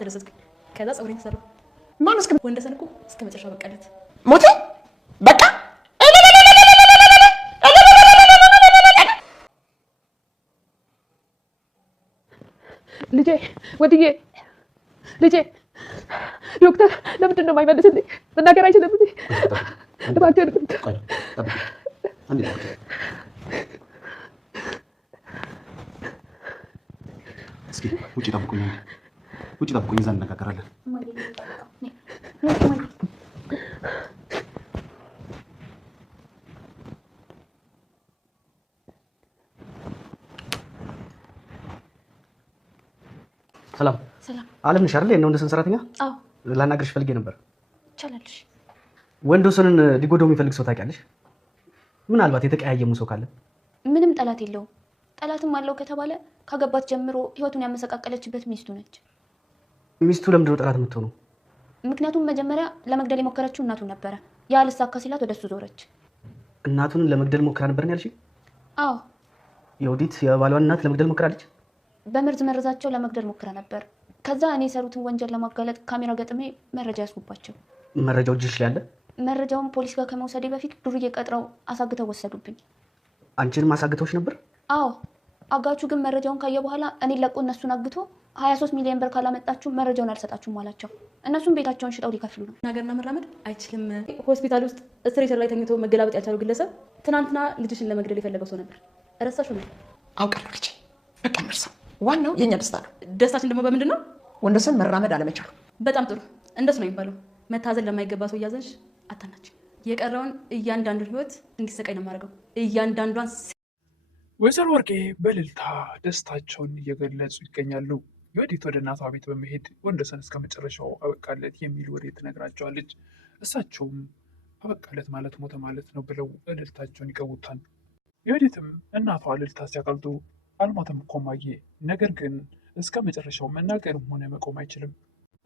ተደሰትኩኝ። ከዛ ፀጉሬን ተሰራሁ። ማን እስከ ወንደሰን እኮ እስከ መጨረሻ በቃለት። ሞተ በቃ ልጄ ወድዬ ልጄ ዶክተር ለምንድን ነው የማይመልስልኝ? መናገር አይችልም እንዴ? እስኪ ውጪ ጠብቁኝ፣ እዛ እንነጋገራለን። ሰላም አለም ነሽ አይደል? የወንደሰን ሰራተኛ? አዎ። ላናግርሽ ፈልጌ ነበር። ይቻላልሽ? ወንደሰንን ሊጎዳው የሚፈልግ ሰው ታውቂያለሽ? ምናልባት የተቀያየሙ ሰው ካለ? ምንም ጠላት የለውም። ጠላትም አለው ከተባለ ካገባት ጀምሮ ህይወቱን ያመሰቃቀለችበት ሚስቱ ነች። ሚስቱ ለምንድን ነው ጠላት የምትሆነው? ምክንያቱም መጀመሪያ ለመግደል የሞከረችው እናቱን ነበረ። ያ ልሳካ ሲላት ወደሱ ዞረች። እናቱን ለመግደል ሞክራ ነበር ነው ያልሽኝ? አዎ። የወዲት የባሏን እናት ለመግደል ሞክራለች? በመርዝ መረዛቸው ለመግደል ሞክራ ነበር። ከዛ እኔ የሰሩትን ወንጀል ለማጋለጥ ካሜራ ገጥሜ መረጃ ያስጉባቸው። መረጃው እጅሽ ላይ አለ? መረጃውን ፖሊስ ጋር ከመውሰዴ በፊት ዱርዬ ቀጥረው አሳግተው ወሰዱብኝ። አንቺንም አሳግተውሽ ነበር? አዎ። አጋቹ ግን መረጃውን ካየ በኋላ እኔ ለቆ እነሱን አግቶ 23 ሚሊዮን ብር ካላመጣችሁ መረጃውን አልሰጣችሁም አላቸው። እነሱም ቤታቸውን ሽጠው ሊከፍሉ ነው። ነገርና መራመድ አይችልም። ሆስፒታል ውስጥ ስትሬቸር ላይ ተኝቶ መገላበጥ ያልቻለው ግለሰብ ትናንትና ልጅሽን ለመግደል የፈለገው ሰው ነበር። ረሳሽው ነው? አውቃለሁ ልጄ፣ በቃ እንርሳው። ዋናው የኛ ደስታ ነው። ደስታችን ደግሞ በምንድን ነው? ወንደሰን መራመድ አለመቻሉ። በጣም ጥሩ። እንደሱ ነው የሚባለው። መታዘን ለማይገባ ሰው እያዘንሽ አታናች። የቀረውን እያንዳንዱን ህይወት እንዲሰቃይ ነው የማደርገው። እያንዳንዷን ወይዘሮ ወርቄ በእልልታ ደስታቸውን እየገለጹ ይገኛሉ። የወዲት ወደ እናቷ ቤት በመሄድ ወንደሰን እስከ መጨረሻው አበቃለት የሚል ወሬ ትነግራቸዋለች። እሳቸውም አበቃለት ማለት ሞተ ማለት ነው ብለው እልልታቸውን ይቀውታል። የወዲትም እናቷ እልልታ ሲያቀልጡ አልሞተም እኮ እማዬ፣ ነገር ግን እስከ መጨረሻው መናገርም ሆነ መቆም አይችልም።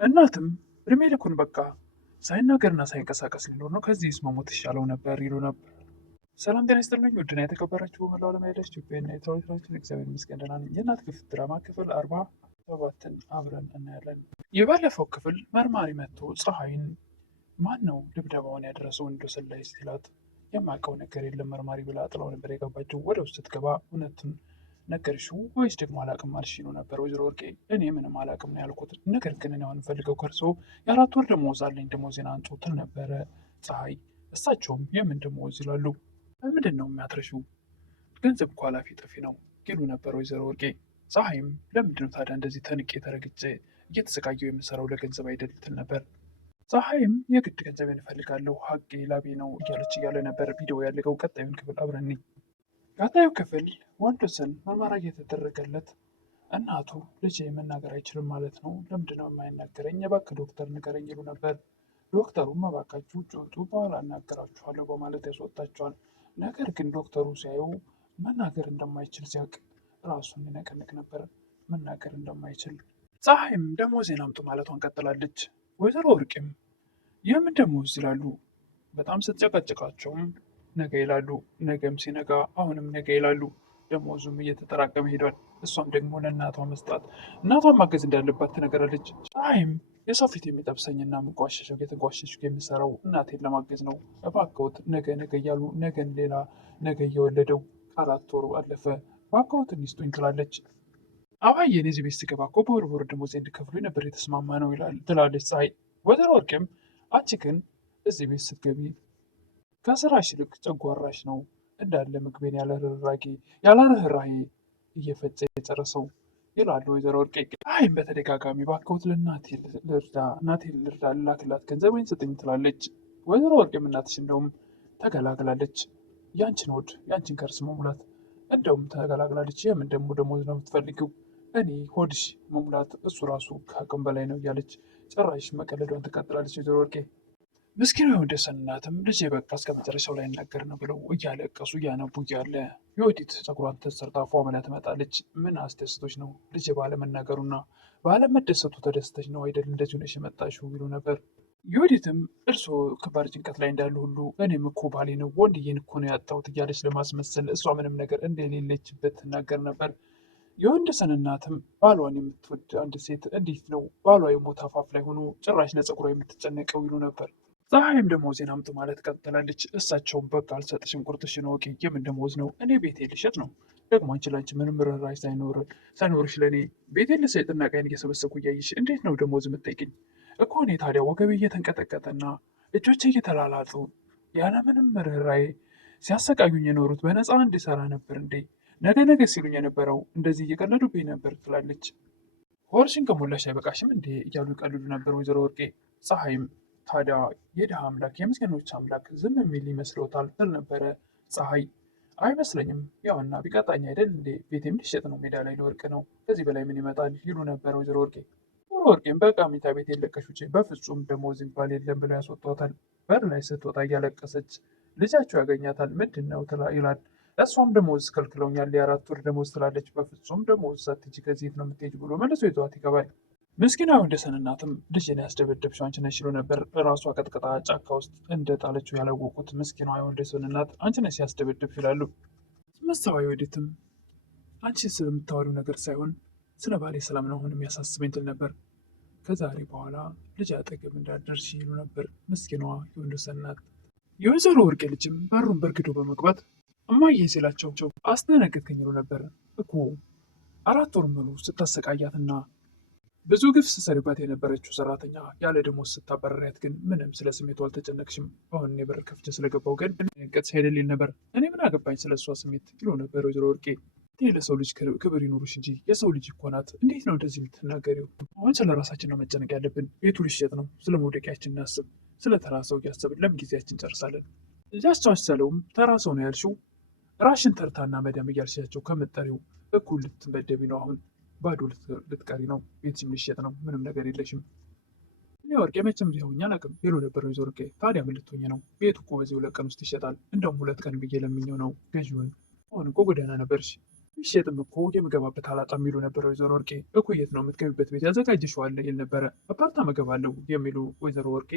እናትም እድሜ ልኩን በቃ ሳይናገርና ሳይንቀሳቀስ ሊኖር ነው፣ ከዚህስ መሞት ይሻለው ነበር ይሉ ነበር። ሰላም ጤና ይስጥልኝ ውድና የተከበራችሁ በመላው ዓለም ያላችሁ ኢትዮጵያና ኤርትራውያን እግዚአብሔር ይመስገን ደህና ነኝ። የእናት ክፍል ድራማ ክፍል 47ን አብረን እናያለን። የባለፈው ክፍል መርማሪ መጥቶ ፀሐይን ማን ነው ድብደባውን ያደረሰው ወንደሰን ላይ ሲላት የማውቀው ነገር የለም መርማሪ ብላ ጥላው ነበር የገባችው። ወደ ውስጥ ስትገባ እውነትን ነገርሽው ወይስ ደግሞ አላቅም አልሽ ነው ነበር። ወይዘሮ ወርቄ እኔ ምንም አላቅም ነው ያልኩት፣ ነገር ግን እኔ አሁን ፈልገው ከርሶ የ4 ወር ደመወዝ አለኝ ደመወዜን አንጡ ትል ነበረ ፀሐይ። እሳቸውም የምን ደመወዝ ይላሉ። ምንድን ነው የሚያትረሽው? ገንዘብ እኮ ኃላፊ ጠፊ ነው ይሉ ነበር ወይዘሮ ወርቄ። ፀሐይም ለምንድነው ታዲያ እንደዚህ ተንቄ ተረግጬ እየተሰቃየው የምሰራው ለገንዘብ አይደል ትል ነበር። ፀሐይም የግድ ገንዘብ እንፈልጋለሁ ሀቄ ላቤ ነው እያለች እያለ ነበር። ቪዲዮ ያለቀው ቀጣዩን ክፍል አብረን እንይ። ቀጣዩ ክፍል ወንደሰን ምርመራ እየተደረገለት እናቱ ልጄ መናገር አይችልም ማለት ነው፣ ለምንድነው የማይናገረኝ? እባክህ ዶክተር ንገረኝ ይሉ ነበር። ዶክተሩም እባካችሁ ውጭ ውጡ፣ በኋላ እናገራችኋለሁ በማለት ያስወጣቸዋል። ነገር ግን ዶክተሩ ሲያዩ መናገር እንደማይችል ሲያውቅ ራሱን ይነቀንቅ ነበር፣ መናገር እንደማይችል። ፀሐይም ደሞዜን አምጡ ማለቷን ቀጥላለች። ወይዘሮ ወርቅም የምን ደሞዝ ይላሉ። በጣም ስትጨቀጭቃቸውም ነገ ይላሉ። ነገም ሲነጋ አሁንም ነገ ይላሉ። ደሞዙም እየተጠራቀመ ሄዷል። እሷም ደግሞ ለእናቷ መስጣት እናቷን ማገዝ እንዳለባት ትነገራለች። ፀሐይም የሰው ፊት የሚጠብሰኝና የምንቋሸሸው የተንቋሸሽኩ የሚሰራው እናቴን ለማገዝ ነው። እባክዎት ነገ ነገ እያሉ ነገን ሌላ ነገ እየወለደው 4 ወሩ አለፈ። እባክዎትን ይስጡኝ ትላለች። አባዬን የዚህ ቤት ስገባ እኮ በወር በወር ደሞዜ እንዲከፍሉ ነበር የተስማማ ነው ትላለች ፀሐይ። ወይዘሮ ወርቅም አንቺ ግን እዚህ ቤት ስትገቢ ከስራሽ ይልቅ ጨጓራሽ ነው እንዳለ ምግቤን ያለ ርህራሄ እየፈጨ የጨረሰው ይላሉ ወይዘሮ ወርቄ። ፀሐይም በተደጋጋሚ እባክዎት ለእናቴ ልርዳ ልላክላት ገንዘብ ወይን ስጥኝ ትላለች። ወይዘሮ ወርቄም እናትሽ እንደውም ተገላግላለች፣ ያንቺን ሆድ ያንቺን ከርስ መሙላት እንደውም ተገላግላለች። የምን ደግሞ ደሞዝ ነው የምትፈልጊው? እኔ ሆድሽ መሙላት እሱ ራሱ ከአቅም በላይ ነው እያለች ጭራሽ መቀለዷን ትቀጥላለች ወይዘሮ ወርቄ። ምስኪኑ የወንደሰን እናትም ልጄ በቃ እስከ መጨረሻው ላይ እናገር ነው ብለው እያለቀሱ እያነቡ እያለ የወዲት ፀጉሯን ተሰርታ ፏ ብላ ትመጣለች። ምን አስደስቶች ነው ልጄ ባለመናገሩና ባለመደሰቱ ተደስተች ነው አይደል እንደዚሁ ነሽ የመጣሽው ይሉ ነበር። የወዲትም እርስዎ ከባድ ጭንቀት ላይ እንዳሉ ሁሉ እኔም እኮ ባሌ ነው ወንድዬን እኮ ነው ያጣሁት እያለች ለማስመሰል እሷ ምንም ነገር እንደሌለችበት ትናገር ነበር። የወንደሰን እናትም ባሏን የምትወድ አንድ ሴት እንዴት ነው ባሏ የሞት አፋፍ ላይ ሆኖ ጭራሽ ለፀጉሯ የምትጨነቀው ይሉ ነበር። ፀሐይም ደሞዝ አምጡ ማለት ቀጥላለች። እሳቸውም በቃ አልሰጥሽም፣ ቁርጥሽን ወቂ፣ የምን ደሞዝ ነው? እኔ ቤቴ ልሸጥ ነው። ደግሞ አንቺ ላንቺ ምንም ርኅራኄ ሳይኖርሽ ለእኔ ቤቴ ልሰጥና ቀይን እየሰበሰብኩ እያይሽ እንዴት ነው ደሞዝ የምትጠይቅኝ? እኮ እኔ ታዲያ ወገቤ እየተንቀጠቀጠና እጆቼ እየተላላጡ ያለምንም ርኅራኄ ሲያሰቃዩኝ የኖሩት በነፃ እንድሰራ ነበር እንዴ? ነገ ነገ ሲሉኝ የነበረው እንደዚህ እየቀለዱብኝ ነበር ትላለች። ሆድሽን ከሞላሽ አይበቃሽም እንዴ እያሉ ይቀልዱ ነበር ወይዘሮ ወርቄ። ፀሐይም ታዲያ የድሃ አምላክ የምስኪኖች አምላክ ዝም የሚል ይመስሎታል ትል ነበረ። ፀሐይ አይመስለኝም፣ ያውና ቢቀጣኝ አይደል እንዴ ቤቴም ሊሸጥ ነው፣ ሜዳ ላይ ልወርቅ ነው፣ ከዚህ በላይ ምን ይመጣል ይሉ ነበረ ወይዘሮ ወርቄ። ወይዘሮ ወርቄም በቃ መኝታ ቤት የለቀሽ ውጪ፣ በፍጹም ደሞዝ ይባል የለም ብለው ያስወጧታል። በር ላይ ስትወጣ እያለቀሰች ልጃቸው ያገኛታል። ምንድን ነው ይላል። እሷም ደሞዝ ከልክለውኛል የ4 ወር ደሞዝ ትላለች። በፍጹም ደሞዝ ሳትሄጂ ከዚህ የት ነው የምትሄጂው ብሎ መልሶ ይዘዋት ይገባል። ምስኪና ወንደሰን እናትም ልጅን ያስደበደብሽው አንቺ ነሽ ሲሉ ነበር። ራሷ ቀጥቅጣ ጫካ ውስጥ እንደጣለችው ያላወቁት ምስኪኗ የወንደሰን እናት አንቺ ነሽ ያስደበደብሽው ይላሉ። መስተዋይ ወዲትም አንቺ ስለምታወሪው ነገር ሳይሆን ስለ ባሌ ሰላም ነው አሁን የሚያሳስበኝ ትል ነበር። ከዛሬ በኋላ ልጅ አጠገብ እንዳትደርሺ ይሉ ነበር ምስኪኗ የወንደሰን እናት። የወይዘሮ ወርቄ ልጅም በሩን በርግዶ በመግባት እማዬ ሲላቸው አስደነገጥከኝ ይሉ ነበር። እኮ 4 ወር ሙሉ ስታሰቃያትና ብዙ ግፍ ስትሰሪባት የነበረችው ሰራተኛ ያለ ደሞዝ ስታባረሪያት ግን ምንም ስለ ስሜቱ አልተጨነቅሽም። አሁን እኔ በር ከፍቼ ስለገባው ግን ቀጥ ሄደል ይል ነበር። እኔ ምን አገባኝ ስለ እሷ ስሜት ይሉ ነበር ወይዘሮ ወርቄ። ለሰው ልጅ ክብር ይኑሩሽ እንጂ የሰው ልጅ እኮ ናት። እንዴት ነው እንደዚህ የምትናገሪው? አሁን ስለ ራሳችን ነው መጨነቅ ያለብን። ቤቱ ሊሸጥ ነው። ስለ መውደቂያችን እናስብ። ስለ ተራ ሰው እያሰብን ለምን ጊዜያችን ጨርሳለን? ያስቻለውም ተራ ሰው ነው ያልሽው ራሽን ተርታና መደም እያልሻቸው ከምጠሪው እኩል ልትመደቢ ነው። አሁን ባዶ ልትቀሪ ነው። ቤትሽም ሊሸጥ ነው። ምንም ነገር የለሽም። እኔ ወርቄ መቼም ሊሆኝ አላውቅም ይሉ ነበር ወይዘሮ ወርቄ። ታዲያ ምን ልትሆኝ ነው? ቤቱ እኮ በዚህ 2 ቀን ውስጥ ይሸጣል። እንደውም 2 ቀን ብዬ ለምኘው ነው ገዢውን። አሁን እኮ ጎዳና ነበርሽ። ቢሸጥም እኮ የምገባበት አላጣም የሚሉ ነበር ወይዘሮ ወርቄ። እኮ የት ነው የምትገቢበት ቤት ያዘጋጀሽዋል ይል ነበረ። አፓርታማ እገባለሁ የሚሉ ወይዘሮ ወርቄ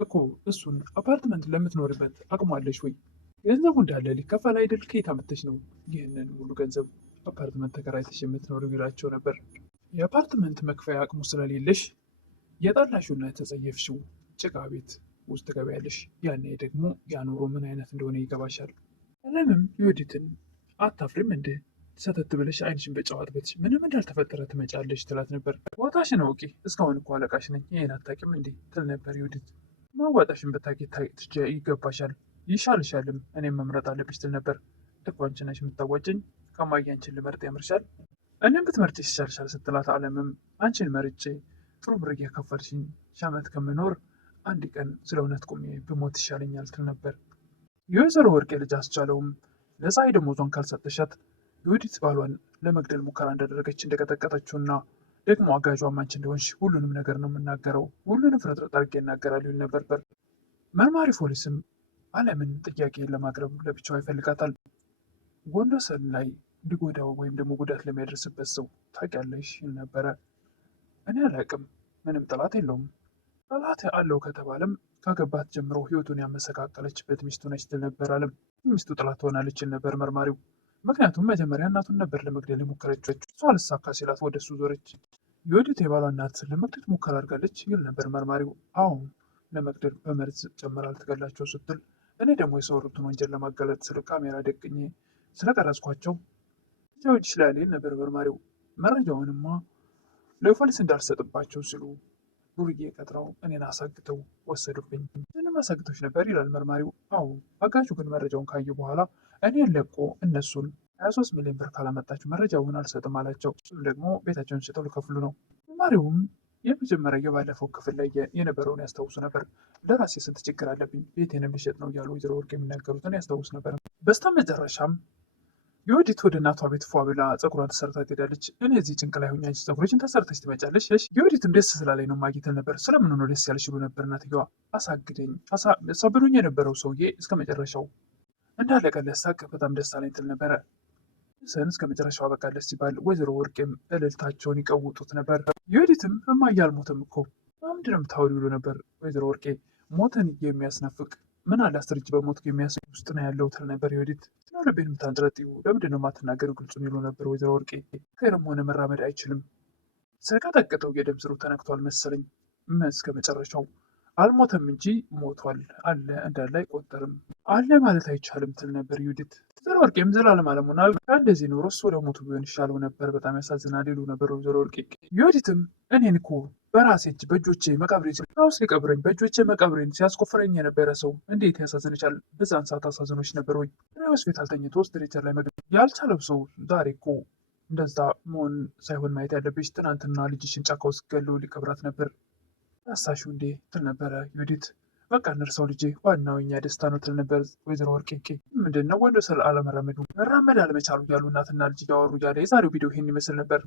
እኮ እሱን አፓርትመንት ለምትኖርበት አቅሟለሽ ወይ? ገንዘቡ እንዳለ ሊከፈል አይደል? ከየት አመተሽ ነው ይህንን ሙሉ ገንዘብ አፓርትመንት ተከራይተሽ የምትኖር ይላቸው ነበር። የአፓርትመንት መክፈያ አቅሙ ስለሌለሽ የጠላሽውና የተጸየፍሽው ጭቃ ቤት ውስጥ ትገቢያለሽ። ያኔ ደግሞ ያኑሮ ምን አይነት እንደሆነ ይገባሻል። ለምም ዮዲትን አታፍሪም እንደ ሰተት ብለሽ አይንሽን በጨዋጥበትሽ ምንም እንዳልተፈጠረ ትመጫለሽ ትላት ነበር። ዋጣሽን አውቂ፣ እስካሁን እኮ አለቃሽ ነኝ፣ ይህን አታውቂም እንዴ ትል ነበር ዮዲት። ማዋጣሽን ብታውቂ ይገባሻል፣ ይሻልሻልም፣ እኔም መምረጥ አለብሽ ትል ነበር። እኮ አንቺ ነሽ የምታዋጭኝ፣ ከማዬ አንቺን ልመርጥ ያምርሻል፣ እኔም ብትመርጭ ይሻልሻል ስትላት አለምም አንቺን መርጬ ጥሩ ብር እየከፈልሽኝ ሻመት ከምኖር አንድ ቀን ስለ እውነት ቁሜ ብሞት ይሻለኛል ትል ነበር። የወይዘሮ ወርቄ ልጅ አስቻለውም ለፀሐይ ደሞዟን ካልሰጠሻት ዮዲት ባሏን ለመግደል ሙከራ እንዳደረገች እንደቀጠቀጠችውና ደግሞ አጋዧም አንቺ እንደሆንሽ ሁሉንም ነገር ነው የምናገረው፣ ሁሉንም ፍርጥርጥ አድርጌ እናገራለሁ ይል ነበር። መርማሪ ፖሊስም አለምን ጥያቄ ለማቅረብ ለብቻዋ ይፈልጋታል። ወንደሰን ላይ ሊጎዳው ወይም ደግሞ ጉዳት ለሚያደርስበት ሰው ታውቂያለሽ ይል ነበረ። እኔ አላውቅም፣ ምንም ጠላት የለውም። ጠላት አለው ከተባለም ካገባት ጀምሮ ህይወቱን ያመሰቃቀለችበት ሚስቱ ነች ትል ነበር አለም። ሚስቱ ጠላት ትሆናለች ይል ነበር መርማሪው። ምክንያቱም መጀመሪያ እናቱን ነበር ለመግደል የሞከረችው። እሷ አልሳካ ሲላት ወደ እሱ ዞረች። የወዲት የባሏ እናት ለመግደል ሙከራ አድርጋለች ይል ነበር መርማሪው። አሁን ለመግደል በመርዝ ጨምራ ልትገላቸው ስትል እኔ ደግሞ የሰሩትን ወንጀል ለማጋለጥ ስለ ካሜራ ደቅኜ ስለቀረጽኳቸው ጃዎች ይችላል ይል ነበር መርማሪው። መረጃውንማ ለፖሊስ እንዳልሰጥባቸው ሲሉ ዱርዬ ቀጥረው እኔን አሳግተው ወሰዱብኝ። ምንም አሳግቶች ነበር ይላል መርማሪው። አዎ አጋቹ ግን መረጃውን ካዩ በኋላ እኔን ለቆ እነሱን 23 ሚሊዮን ብር ካላመጣችሁ መረጃውን አልሰጥም አላቸው። እሱም ደግሞ ቤታቸውን ሽጠው ሊከፍሉ ነው። መርማሪውም የመጀመሪያ የባለፈው ክፍል ላይ የነበረውን ያስታውሱ ነበር። ለራሴ ስንት ችግር አለብኝ ቤቴንም ልሸጥ ነው እያሉ ወይዘሮ ወርቅ የሚናገሩትን ያስታውስ ነበር። በስተመጨረሻም የወዲት ወደ እናቷ ቤት ፏ ብላ ፀጉሯን ተሰርታ ትሄዳለች። እኔ እዚህ ጭንቅ ላይ ሆኜ አንቺ ፀጉሮችን ተሰርተሽ ትመጫለሽ። የወዲትም ደስ ስላለኝ ነው ማግኘት ነበር። ስለምን ነው ደስ ያለሽ ይሉ ነበር እናትየዋ። አሳግደኝ አሳብዶኝ የነበረው ሰውዬ እስከ መጨረሻው እንዳለቀለት ሳቅ በጣም ደስ አለኝ ትል ነበረ። ሰን እስከ መጨረሻው አበቃለት ሲባል ወይዘሮ ወርቄም እልልታቸውን ይቀውጡት ነበር። የወዲትም እማዬ አልሞተም እኮ ምንድን ነው የምታወሪው ይሉ ነበር ወይዘሮ ወርቄ። ሞትን የሚያስናፍቅ ምን አለ 10 እጅ በሞት የሚያስብ ውስጥ ነው ያለው ትል ነበር የወዲት። ልቤን የምታንጠለጥዩ ለምንድን ነው የማትናገሪው? ግልጹን ይሉ ነበር ወይዘሮ ወርቄ። ከርም ሆነ መራመድ አይችልም። ስቀጠቅጠው የደም ስሩ ተነክቷል መሰለኝ። እስከ መጨረሻው አልሞተም እንጂ ሞቷል። አለ እንዳለ አይቆጠርም። አለ ማለት አይቻልም ትል ነበር ዩዲት። ወይዘሮ ወርቄም ዘላለም አለሙና እንደዚህ ኖሮ እሱ ወደ ሞቱ ቢሆን ይሻለው ነበር፣ በጣም ያሳዝናል ይሉ ነበር ወይዘሮ ወርቄ። ዩዲትም እኔን እኮ በራሴ እጅ በእጆቼ መቃብሬን ውስጥ ሊቀብረኝ በእጆቼ መቃብሬን ሲያስቆፍረኝ የነበረ ሰው እንዴት ያሳዝንሻል? በዛን ሰዓት አሳዝኖች ነበር ወይ? ሆስፒታል ተኝቶ ስትሬቸር ላይ መግባት ያልቻለው ሰው ዛሬ እኮ እንደዛ መሆን ሳይሆን ማየት ያለብሽ ትናንትና ልጅሽን ጫካ ውስጥ ገሎ ሊቀብራት ነበር። ያሳሹ እንዴ ትል ነበረ ዩዲት። በቃ እንርሳው ልጄ፣ ዋናው የኛ ደስታ ነው ትል ነበር ወይዘሮ ወርቄ። ምንድን ነው ወንዶ ስለ አለመራመዱ መራመድ አለመቻሉ እያሉ እናትና ልጅ እያወሩ እያለ የዛሬው ቪዲዮ ይህን ይመስል ነበር።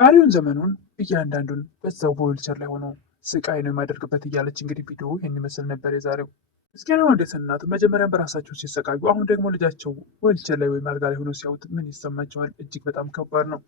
ቀሪውን ዘመኑን እያንዳንዱን በዛው በዊልቸር ላይ ሆኖ ስቃይ ነው የማደርግበት እያለች እንግዲህ ቪዲዮ ይህን ይመስል ነበር የዛሬው። እስኪ ነው እንዴት እናት መጀመሪያም በራሳቸው ሲሰቃዩ አሁን ደግሞ ልጃቸው ዊልቸር ላይ ወይም አልጋ ላይ ሆኖ ሲያዩት ምን ይሰማቸዋል? እጅግ በጣም ከባድ ነው።